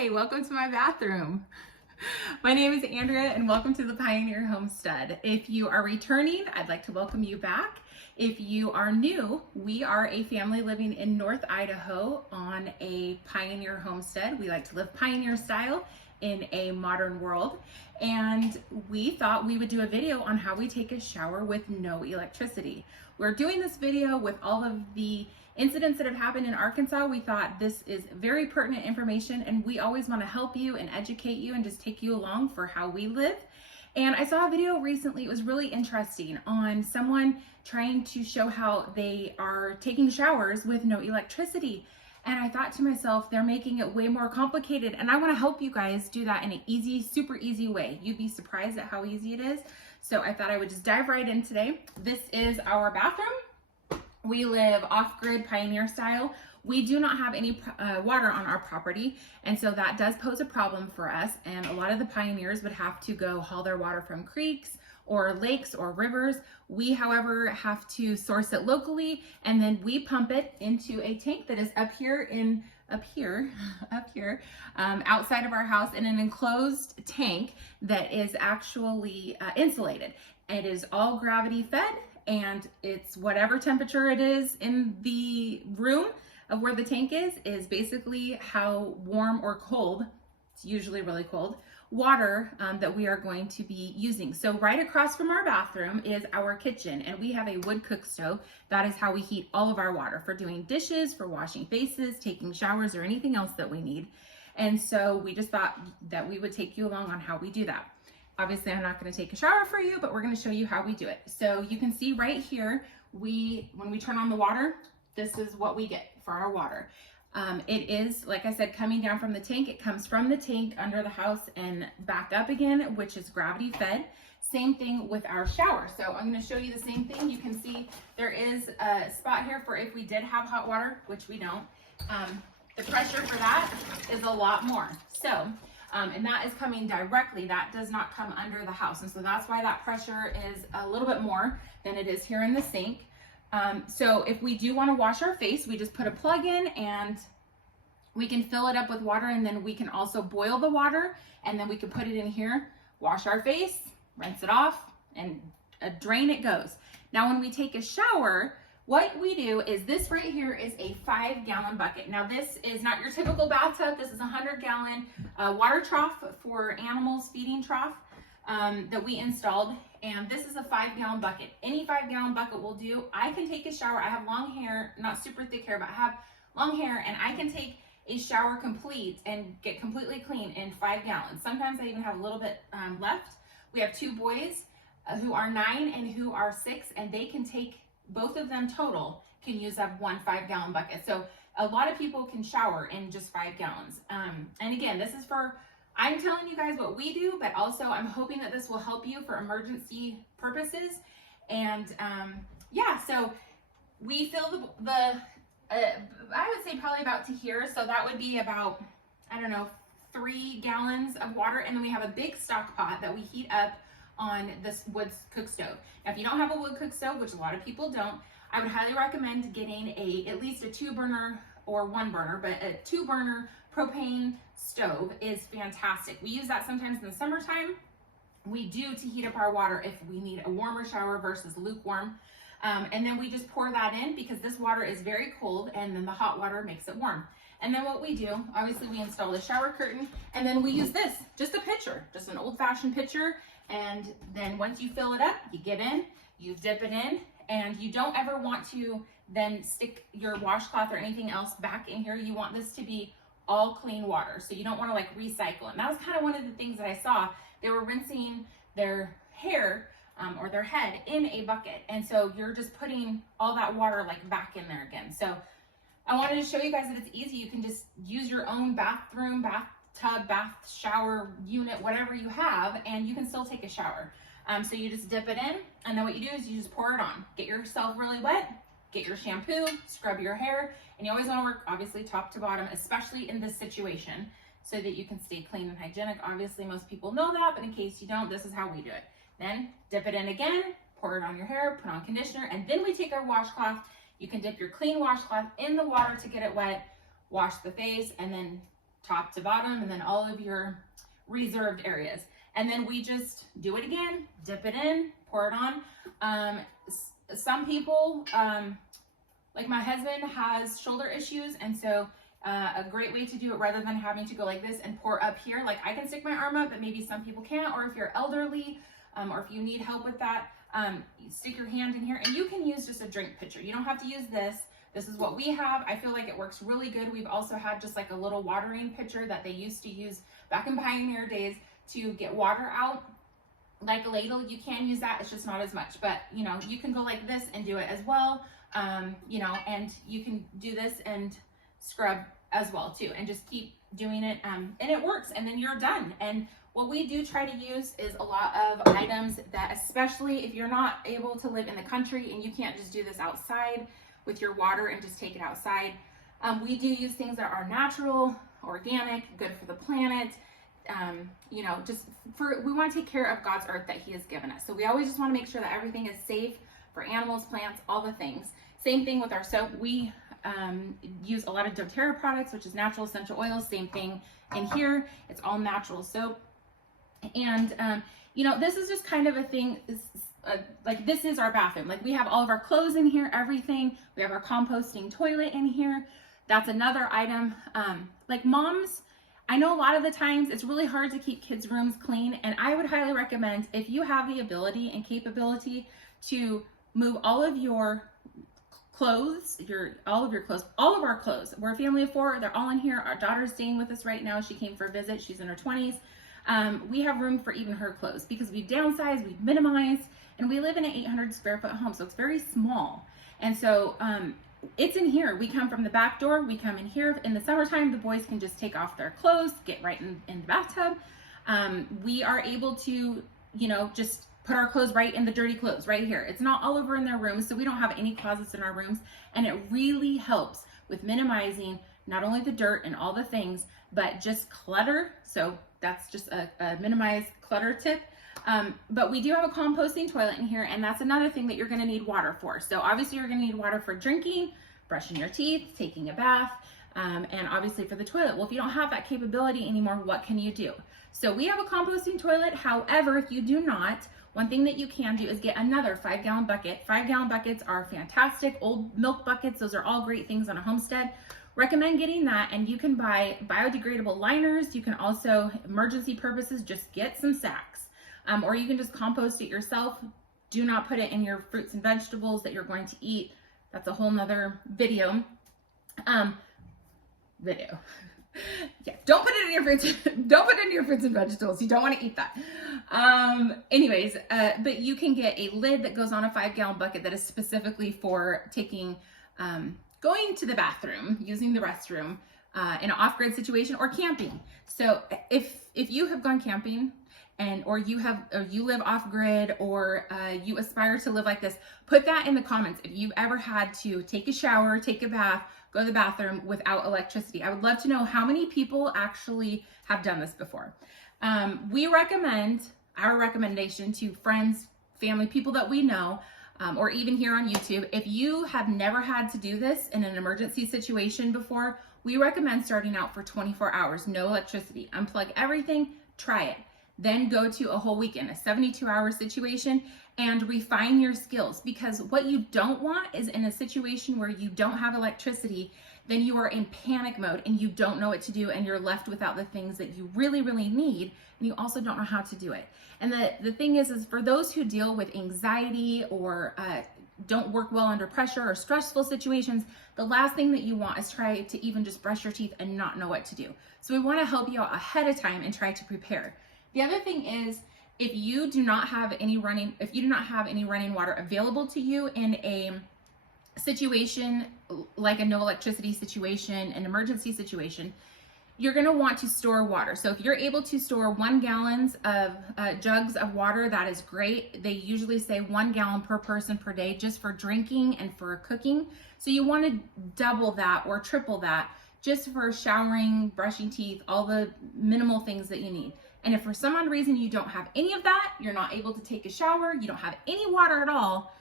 Hi, welcome to my bathroom. My name is Andrea and welcome to the Pioneer Homestead. If you are returning, I'd like to welcome you back. If you are new, we are a family living in North Idaho on a pioneer homestead. We like to live pioneer style in a modern world, and we thought we would do a video on how we take a shower with no electricity. We're doing this video with all of the incidents that have happened in Arkansas. We thought this is very pertinent information, and we always want to help you and educate you and just take you along for how we live. And I saw a video recently, it was really interesting, on someone trying to show how they are taking showers with no electricity. And I thought to myself, they're making it way more complicated, and I want to help you guys do that in an easy, super easy way. You'd be surprised at how easy it is. So I thought I would just dive right in today. This is our bathroom. We live off-grid pioneer style. We do not have any water on our property, and so that does pose a problem for us. And a lot of the pioneers would have to go haul their water from creeks or lakes or rivers. We, however, have to source it locally, and then we pump it into a tank that is up here outside of our house, in an enclosed tank that is actually insulated. It is all gravity fed, and it's whatever temperature it is in the room of where the tank is basically how warm or cold, it's usually really cold, water that we are going to be using. So right across from our bathroom is our kitchen, and we have a wood cook stove. That is how we heat all of our water for doing dishes, for washing faces, taking showers, or anything else that we need. And so we just thought that we would take you along on how we do that. Obviously, I'm not going to take a shower for you, but we're going to show you how we do it. So you can see right here, when we turn on the water, this is what we get for our water. It is, like I said, coming down from the tank. It comes from the tank under the house and back up again, which is gravity fed. Same thing with our shower. So I'm going to show you the same thing. You can see there is a spot here for if we did have hot water, which we don't. The pressure for that is a lot more. So, and that is coming directly. That does not come under the house. And so that's why that pressure is a little bit more than it is here in the sink. So if we do want to wash our face, we just put a plug in and we can fill it up with water, and then we can also boil the water, and then we can put it in here, wash our face, rinse it off, and drain it goes. Now when we take a shower, what we do is this right here is a 5-gallon bucket. Now this is not your typical bathtub. This is a 100-gallon water trough for animals, feeding trough that we installed. And this is a 5-gallon bucket. Any 5-gallon bucket will do. I can take a shower. I have long hair, not super thick hair, but I have long hair, and I can take a shower complete and get completely clean in 5 gallons. Sometimes I even have a little bit left. We have 2 boys who are 9 and who are 6, and they can take, both of them total can use up one 5-gallon bucket. So a lot of people can shower in just 5 gallons. And again, this is for, I'm telling you guys what we do, but also I'm hoping that this will help you for emergency purposes. And yeah, so we fill I would say probably about to here. So that would be about, I don't know, 3 gallons of water. And then we have a big stock pot that we heat up on this wood cook stove. Now, if you don't have a wood cook stove, which a lot of people don't, I would highly recommend getting at least a 2-burner or 1-burner, but a 2-burner propane stove is fantastic. We use that sometimes in the summertime. We do to heat up our water if we need a warmer shower versus lukewarm. And then we just pour that in because this water is very cold, and then the hot water makes it warm. And then what we do, obviously we install the shower curtain, and then we use this, just a pitcher, just an old-fashioned pitcher. And then once you fill it up, you get in, you dip it in, and you don't ever want to then stick your washcloth or anything else back in here. You want this to be all clean water. So you don't want to like recycle it. And that was kind of one of the things that I saw. They were rinsing their hair or their head in a bucket. And so you're just putting all that water like back in there again. So I wanted to show you guys that it's easy. You can just use your own bathroom, bathtub, bath shower unit, whatever you have, and you can still take a shower. So you just dip it in, and then what you do is you just pour it on. Get yourself really wet, get your shampoo, scrub your hair, and you always want to work obviously top to bottom, especially in this situation, so that you can stay clean and hygienic. Obviously most people know that, but in case you don't, this is how we do it. Then dip it in again, pour it on your hair, put on conditioner, and then we take our washcloth. You can dip your clean washcloth in the water to get it wet, wash the face, and then top to bottom, and then all of your reserved areas. And then we just do it again, dip it in, pour it on. Some people, like my husband has shoulder issues, and so a great way to do it, rather than having to go like this and pour up here, like I can stick my arm up, but maybe some people can't, or if you're elderly, or if you need help with that, you stick your hand in here, and you can use just a drink pitcher. You don't have to use this. This is what we have. I feel like it works really good. We've also had just like a little watering pitcher that they used to use back in pioneer days to get water out. Like a ladle, you can use that. It's just not as much, but you know, you can go like this and do it as well. You know, and you can do this and scrub as well too, and just keep doing it. And it works, and then you're done. And what we do try to use is a lot of items that, especially if you're not able to live in the country and you can't just do this outside with your water and just take it outside, we do use things that are natural, organic, good for the planet. You know, just we want to take care of God's earth that He has given us. So we always just want to make sure that everything is safe for animals, plants, all the things. Same thing with our soap. We use a lot of doTERRA products, which is natural essential oils. Same thing in here. It's all natural soap. And, you know, this is just kind of a thing, like this is our bathroom. Like we have all of our clothes in here, everything. We have our composting toilet in here. That's another item. Like moms, I know a lot of the times it's really hard to keep kids' rooms clean, and I would highly recommend, if you have the ability and capability to move all of your clothes, all of our clothes. We're a family of 4. They're all in here. Our daughter's staying with us right now. She came for a visit. She's in her 20s. We have room for even her clothes because we've downsized, we've minimized, and we live in an 800 square foot home, so it's very small. And so it's in here. We come from the back door. We come in here. In the summertime, the boys can just take off their clothes, get right in the bathtub. We are able to, you know, just put our clothes right in the dirty clothes right here. It's not all over in their rooms, so we don't have any closets in our rooms. And it really helps with minimizing not only the dirt and all the things, but just clutter. So that's just a minimize clutter tip. But we do have a composting toilet in here, and that's another thing that you're gonna need water for. So obviously you're gonna need water for drinking, brushing your teeth, taking a bath, and obviously for the toilet. Well, if you don't have that capability anymore, what can you do? So we have a composting toilet. However, if you do not, one thing that you can do is get another 5-gallon bucket. 5-gallon buckets are fantastic. Old milk buckets, those are all great things on a homestead. Recommend getting that, and you can buy biodegradable liners. You can also, emergency purposes, just get some sacks. Or you can just compost it yourself. Do not put it in your fruits and vegetables that you're going to eat. That's a whole nother video. Yeah, don't put it in your fruits. Don't put it in your fruits and vegetables. You don't want to eat that. Anyways, but you can get a lid that goes on a 5-gallon bucket that is specifically for taking, going to the bathroom, using the restroom, in an off-grid situation, or camping. So if you have gone camping, or you live off-grid, or you aspire to live like this, put that in the comments. If you've ever had to take a shower, take a bath, go to the bathroom without electricity. I would love to know how many people actually have done this before. We recommend, our recommendation to friends, family, people that we know, or even here on YouTube, if you have never had to do this in an emergency situation before, we recommend starting out for 24 hours, no electricity. Unplug everything, try it. Then go to a whole weekend, a 72-hour situation, and refine your skills. Because what you don't want is in a situation where you don't have electricity, then you are in panic mode and you don't know what to do, and you're left without the things that you really, really need, and you also don't know how to do it. And the thing is for those who deal with anxiety or don't work well under pressure or stressful situations, the last thing that you want is try to even just brush your teeth and not know what to do. So we want to help you out ahead of time and try to prepare. The other thing is, if you do not have any running water available to you in a situation like a no electricity situation, an emergency situation, you're going to want to store water. So if you're able to store 1 gallon of jugs of water, that is great. They usually say 1 gallon per person per day, just for drinking and for cooking. So you want to double that or triple that, just for showering, brushing teeth, all the minimal things that you need. And if for some odd reason you don't have any of that, you're not able to take a shower, you don't have any water at all,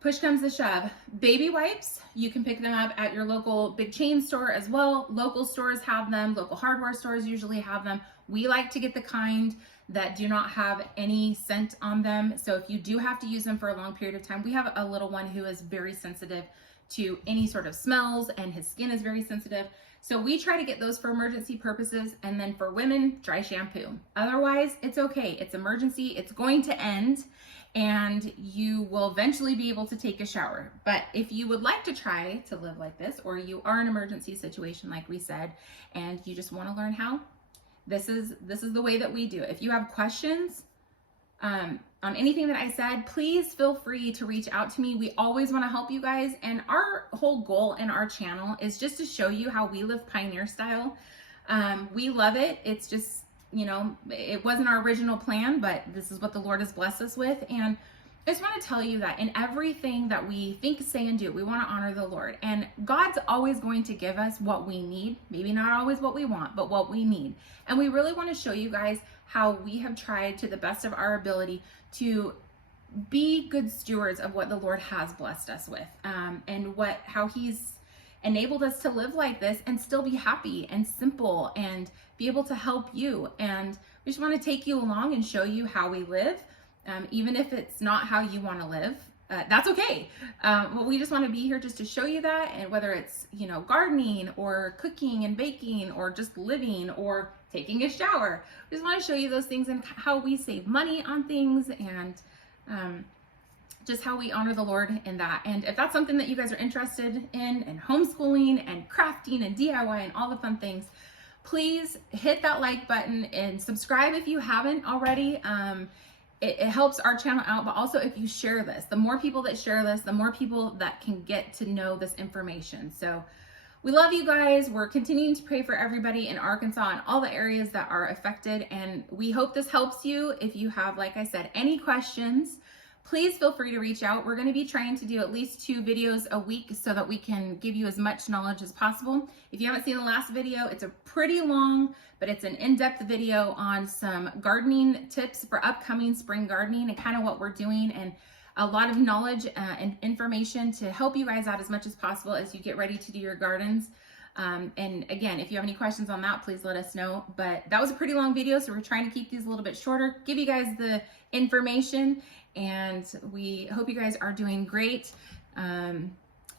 push comes to shove, baby wipes, you can pick them up at your local big chain store as well. Local stores have them, local hardware stores usually have them. We like to get the kind that do not have any scent on them. So if you do have to use them for a long period of time, we have a little one who is very sensitive to any sort of smells, and his skin is very sensitive. So we try to get those for emergency purposes. And then for women, dry shampoo. Otherwise, it's okay. It's emergency. It's going to end, and you will eventually be able to take a shower. But if you would like to try to live like this, or you are in an emergency situation, like we said, and you just want to learn how, this is the way that we do it. If you have questions on anything that I said, please feel free to reach out to me. We always want to help you guys. And our whole goal in our channel is just to show you how we live pioneer style. We love it. It's just, you know, it wasn't our original plan, but this is what the Lord has blessed us with. And I just want to tell you that in everything that we think, say, and do, we want to honor the Lord. And God's always going to give us what we need. Maybe not always what we want, but what we need. And we really want to show you guys how we have tried to the best of our ability to be good stewards of what the Lord has blessed us with, and how He's enabled us to live like this and still be happy and simple and be able to help you. And we just want to take you along and show you how we live. Even if it's not how you want to live, that's okay. But we just want to be here just to show you that. And whether it's, you know, gardening or cooking and baking or just living or taking a shower, we just want to show you those things and how we save money on things, and just how we honor the Lord in that. And if that's something that you guys are interested in, and homeschooling and crafting and DIY and all the fun things, please hit that like button and subscribe if you haven't already. It helps our channel out, but also if you share this, the more people that share this, the more people that can get to know this information. So we love you guys. We're continuing to pray for everybody in Arkansas and all the areas that are affected. And we hope this helps you. If you have, like I said, any questions, please feel free to reach out. We're going to be trying to do at least 2 videos a week so that we can give you as much knowledge as possible. If you haven't seen the last video, it's a pretty long, but it's an in-depth video on some gardening tips for upcoming spring gardening and kind of what we're doing, and a lot of knowledge and information to help you guys out as much as possible as you get ready to do your gardens. And again, if you have any questions on that, please let us know. But that was a pretty long video, so we're trying to keep these a little bit shorter, give you guys the information, and we hope you guys are doing great.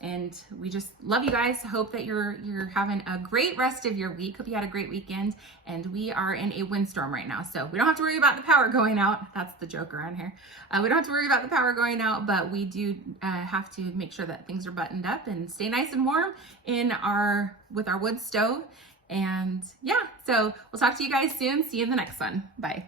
And we just love you guys. Hope that you're having a great rest of your week. Hope you had a great weekend. And we are in a windstorm right now, so we don't have to worry about the power going out. That's the joke around here. We don't have to worry about the power going out, but we do have to make sure that things are buttoned up and stay nice and warm with our wood stove. And yeah, so we'll talk to you guys soon. See you in the next one. Bye.